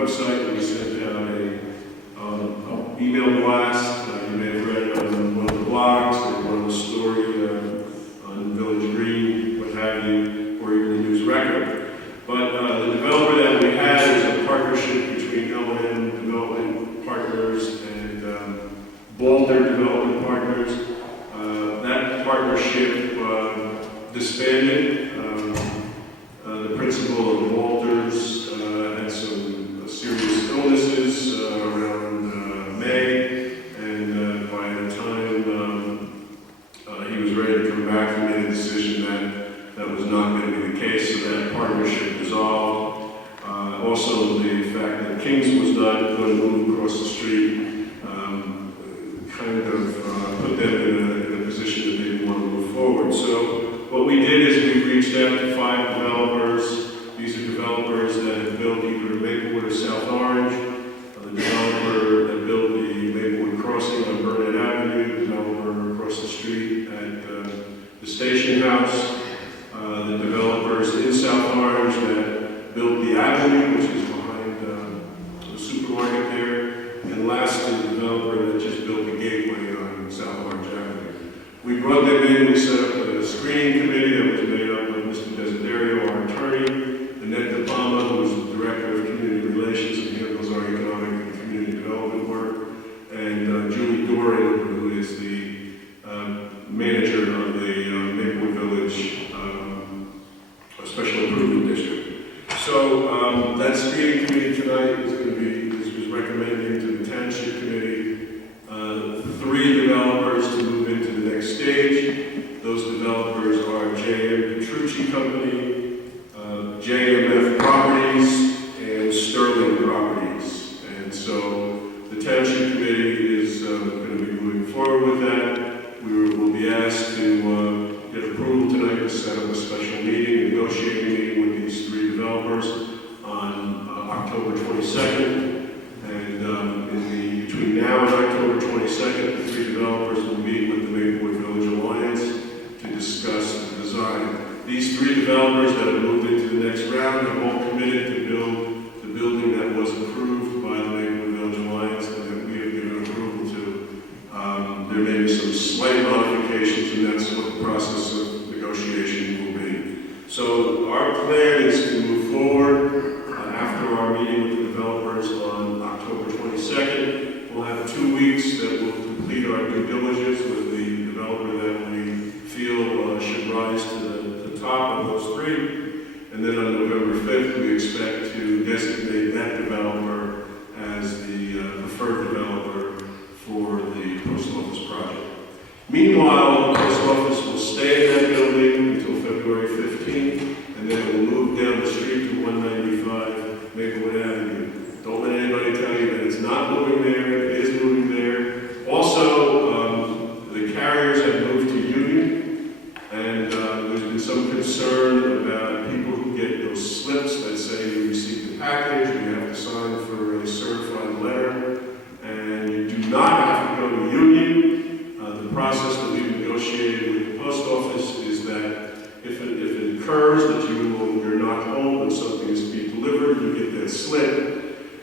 website, we sent out a email blast. You may have read it on one of the blogs, or one of the story on Village Green, what have you, or even the news record. But the developer that we had is a partnership between L&M Development Partners and Balder Development Partners. That partnership disbanded. The principal of Walters had some serious illnesses around May, and by the time he was ready to come back, he made a decision that that was not going to be the case, so that partnership dissolved. Also, the fact that Kings was not going to move across the street kind of put them in a position that they didn't want to move forward. So what we did is we reached out to 5 developers. These are developers that have built either Maplewood or South Orange. The developer that built the Maplewood crossing on Burnett Avenue, the developer across the street at the station house. The developers in South Orange that built the avenue, which is behind the supermarket there. And lastly, the developer that just built the gateway on South Orange Avenue. We brought them in, we set up a screening committee that was made up of Mr. Desiderio, our attorney, Annette Obama, who is the Director of Community Relations and handles our economic and community development work, and Julie Doran, who is the manager of the Maplewood Village Special Improvement District. So that screening committee tonight is going to be, is recommending to the Township Committee 3 developers to move into the next stage. Those developers are J.M. Petrucci Company, JMF Properties, and Sterling Properties. And so the Township Committee is going to be moving forward with that. We will be asked to get approval tonight to set up a special meeting, a negotiating meeting with these 3 developers on October 22nd. And between now and October 22nd, the 3 developers will meet with the Maplewood Village Alliance to discuss the design. These 3 developers that have moved into the next round have all committed to build the building that was approved by the Maplewood Village Alliance and that we have given approval to. There may be some slight modifications, and that's what the process of negotiation will be. So our plan is to move forward after our meeting with the developers on October 22nd. We'll have 2 weeks that will complete our due diligence with the developer that we feel should rise to the top of those 3. And then on November 5th, we expect to designate that developer as the preferred developer for the post office project. Meanwhile, the post office will stay in that building until February 15th, and then it will move down the street to 195 Maplewood Avenue. Don't let anybody tell you that it's not moving there. It is moving there. Also, the carriers have moved to Union, and there's been some concern about people who get those slips that say you received the package, you have to sign for a certified letter, and you do not have to go to Union. The process that we've negotiated with the post office is that if it occurs that you're not home and something is to be delivered, you get that slip.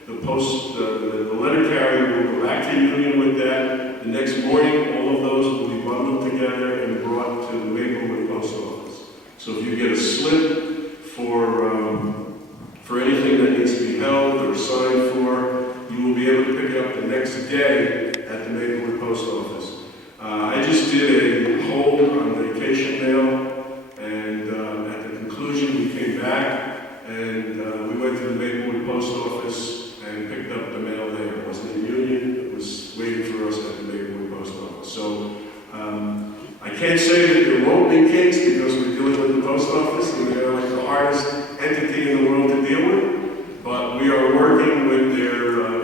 The letter carrier will go back to Union with that. The next morning, all of those will be bundled together and brought to the Maplewood post office. So if you get a slip for anything that needs to be held or signed for, you will be able to pick it up the next day at the Maplewood post office. I just did a hold on vacation mail, and at the conclusion we came back and we went to the Maplewood post office and picked up the mail there. It wasn't in Union, it was waiting for us at the Maplewood post office. So I can't say that there won't be kinks because we're dealing with the post office and they're like the hardest entity in the world to deal with, but we are working with their